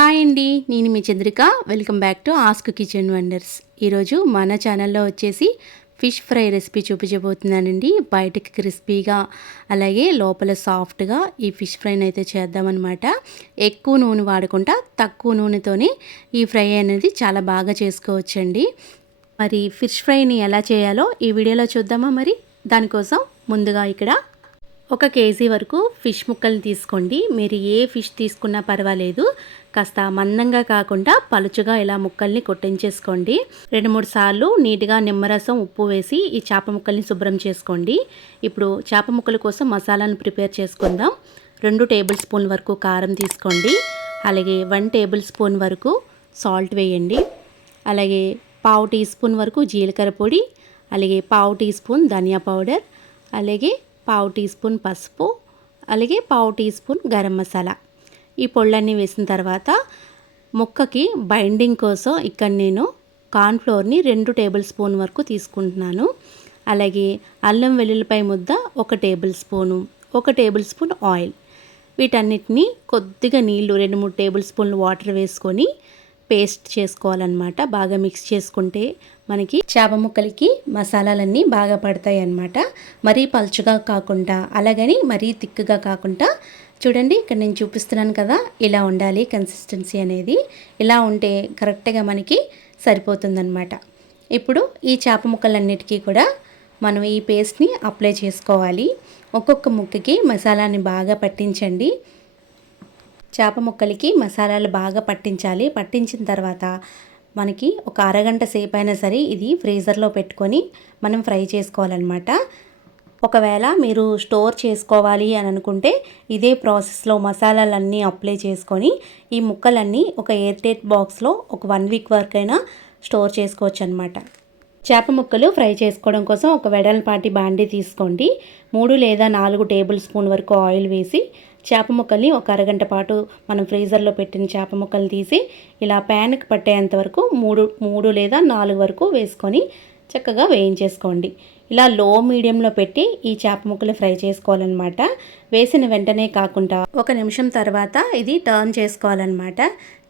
Hi అండి నేను మీ Chandrika. Welcome back to ask kitchen wonders ఈరోజు మన ఛానల్లో వచ్చేసి ఫిష్ ఫ్రై రెసిపీ చూపించబోతున్నానండి. బయటకి క్రిస్పీగా అలాగే లోపల సాఫ్ట్గా ఈ ఫిష్ ఫ్రైని అయితే చేద్దామన్నమాట. ఎక్కువ నూనె వాడకుండా తక్కువ నూనెతోనే ఈ ఫ్రై అనేది చాలా బాగా చేసుకోవచ్చండి. మరి ఫిష్ ఫ్రైని ఎలా చేయాలో ఈ వీడియోలో చూద్దామా మరి? దానికోసం ముందుగా ఇక్కడ ఒక కేజీ వరకు ఫిష్ ముక్కల్ని తీసుకోండి. మీరు ఏ ఫిష్ తీసుకున్నా పర్వాలేదు. కాస్త మందంగా కాకుండా పలుచుగా ఇలా ముక్కల్ని కొట్టించేసుకోండి. రెండు మూడు సార్లు నీట్గా నిమ్మరసం ఉప్పు వేసి ఈ చేప ముక్కల్ని శుభ్రం చేసుకోండి. ఇప్పుడు చేప ముక్కల కోసం మసాలాను ప్రిపేర్ చేసుకుందాం. రెండు టేబుల్ స్పూన్ వరకు కారం తీసుకోండి. అలాగే వన్ టేబుల్ స్పూన్ వరకు సాల్ట్ వేయండి. అలాగే పావు టీ స్పూన్ వరకు జీలకర్ర పొడి. అలాగే పావు టీ స్పూన్ ధనియా పౌడర్. అలాగే పావు టీ స్పూన్ పసుపు అలాగే పావు టీ స్పూన్ గరం మసాలా. ఈ పొళ్ళన్నీ వేసిన తర్వాత ముక్కకి బైండింగ్ కోసం ఇక్కడ నేను కార్న్ఫ్లోర్ని రెండు టేబుల్ స్పూన్ వరకు తీసుకుంటున్నాను. అలాగే అల్లం వెల్లుల్లిపాయ ముద్ద ఒక టేబుల్ స్పూను ఒక టేబుల్ స్పూన్ ఆయిల్. వీటన్నిటిని కొద్దిగా నీళ్ళు రెండు మూడు టేబుల్ స్పూన్లు వాటర్ వేసుకొని పేస్ట్ చేసుకోవాలన్నమాట. బాగా మిక్స్ చేసుకుంటే మనకి చేప ముక్కలకి మసాలాలన్నీ బాగా పడతాయి అన్నమాట మరీ పలుచుగా కాకుండా అలాగని మరీ తిక్కుగా కాకుండా చూడండి ఇక్కడ నేను చూపిస్తున్నాను కదా ఇలా ఉండాలి కన్సిస్టెన్సీ అనేది. ఇలా ఉంటే కరెక్ట్గా మనకి సరిపోతుందన్నమాట. ఇప్పుడు ఈ చేప ముక్కలన్నిటికీ కూడా మనం ఈ పేస్ట్ని అప్లై చేసుకోవాలి. ఒక్కొక్క ముక్కకి మసాలాని బాగా పట్టించండి. చేప ముక్కలకి మసాలాలు బాగా పట్టించాలి. పట్టించిన తర్వాత మనకి ఒక అరగంట సేపు అయినా సరే ఇది ఫ్రీజర్లో పెట్టుకొని మనం ఫ్రై చేసుకోవాలన్నమాట. ఒకవేళ మీరు స్టోర్ చేసుకోవాలి అని అనుకుంటే ఇదే ప్రాసెస్లో మసాలాలన్నీ అప్లై చేసుకొని ఈ ముక్కలన్నీ ఒక ఎయిర్ టైట్ బాక్స్లో ఒక వన్ వీక్ వరకు అయినా స్టోర్ చేసుకోవచ్చు అనమాట చేప ముక్కలు ఫ్రై చేసుకోవడం కోసం ఒక వెడల్పాటి బాండీ తీసుకోండి. మూడు లేదా నాలుగు టేబుల్ స్పూన్ వరకు ఆయిల్ వేసి చేప ముక్కల్ని ఒక అరగంట పాటు మనం ఫ్రీజర్లో పెట్టిన చేప ముక్కలు తీసి ఇలా ప్యాన్కి పట్టేంత వరకు మూడు మూడు లేదా నాలుగు వరకు వేసుకొని చక్కగా వేయించేసుకోండి. ఇలా లో మీడియంలో పెట్టి ఈ చేప ముక్కలు ఫ్రై చేసుకోవాలన్నమాట. వేసిన వెంటనే కాకుండా ఒక నిమిషం తర్వాత ఇది టర్న్ చేసుకోవాలన్నమాట.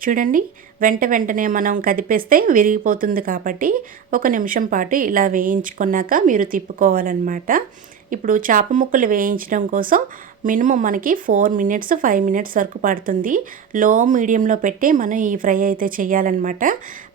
చూడండి వెంట వెంటనే మనం కదిపేస్తే విరిగిపోతుంది కాబట్టి ఒక నిమిషం పాటు ఇలా వేయించుకున్నాక మీరు తిప్పుకోవాలన్నమాట. ఇప్పుడు చేప ముక్కలు వేయించడం కోసం మినిమం మనకి ఫోర్ మినిట్స్ ఫైవ్ మినిట్స్ వరకు పడుతుంది. లో మీడియంలో పెట్టి మనం ఈ ఫ్రై అయితే చేయాలన్నమాట.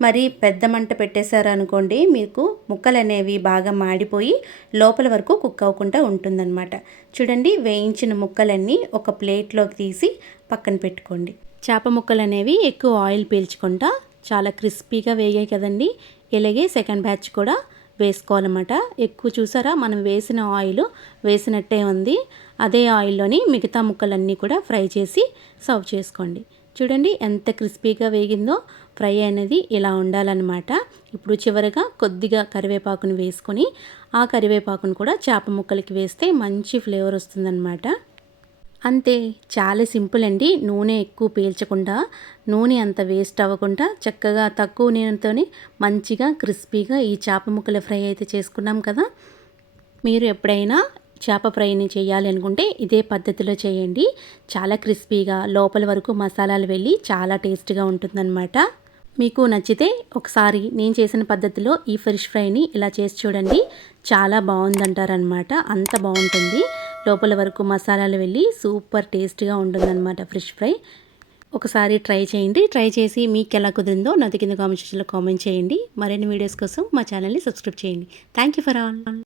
మరి పెద్ద మంట పెట్టేశారనుకోండి మీకు ముక్కలు అనేవి బాగా మాడిపోయి లోపల వరకు కుక్ అవ్వకుండా ఉంటుందన్నమాట. చూడండి వేయించిన ముక్కలన్నీ ఒక ప్లేట్లోకి తీసి పక్కన పెట్టుకోండి. చేప ముక్కలు అనేవి ఎక్కువ ఆయిల్ పీల్చుకుంటా చాలా క్రిస్పీగా వేగాయి కదండి. ఇలాగే సెకండ్ బ్యాచ్ కూడా వేసుకోవాలన్నమాట. ఎక్కువ చూసారా? మనం వేసిన ఆయిల్ వేసినట్టే ఉంది. అదే ఆయిల్లోని మిగతా ముక్కలన్నీ కూడా ఫ్రై చేసి సర్వ్ చేసుకోండి. చూడండి ఎంత క్రిస్పీగా వేగిందో ఫ్రై అనేది ఇలా ఉండాలన్నమాట. ఇప్పుడు చివరిగా కొద్దిగా కరివేపాకును వేసుకొని ఆ కరివేపాకును కూడా చేప ముక్కలకి వేస్తే మంచి ఫ్లేవర్ వస్తుందన్నమాట. అంతే చాలా సింపుల్ అండి. నూనె ఎక్కువ పీల్చకుండా నూనె అంత వేస్ట్ అవ్వకుండా చక్కగా తక్కువ నూనెతోనే మంచిగా క్రిస్పీగా ఈ చేప ముక్కల ఫ్రై అయితే చేసుకున్నాం కదా. మీరు ఎప్పుడైనా చేప ఫ్రైని చేయాలి అనుకుంటే ఇదే పద్ధతిలో చేయండి. చాలా క్రిస్పీగా లోపల వరకు మసాలాలు వెళ్ళి చాలా టేస్ట్గా ఉంటుందన్నమాట. మీకు నచ్చితే ఒకసారి నేను చేసిన పద్ధతిలో ఈ ఫిష్ ఫ్రైని ఇలా చేసి చూడండి. చాలా బాగుందంటారనమాట అంత బాగుంటుంది. లోపల వరకు మసాలాలు వెళ్ళి సూపర్ టేస్ట్గా ఉంటుందన్నమాట ఫిష్ ఫ్రై. ఒకసారి ట్రై చేయండి. ట్రై చేసి మీకు ఎలా కుదిరిందో నాది కింద కామెంట్ సెక్షన్లో కామెంట్ చేయండి. మరిన్ని వీడియోస్ కోసం మా ఛానల్ని సబ్స్క్రైబ్ చేయండి. Thank you for all.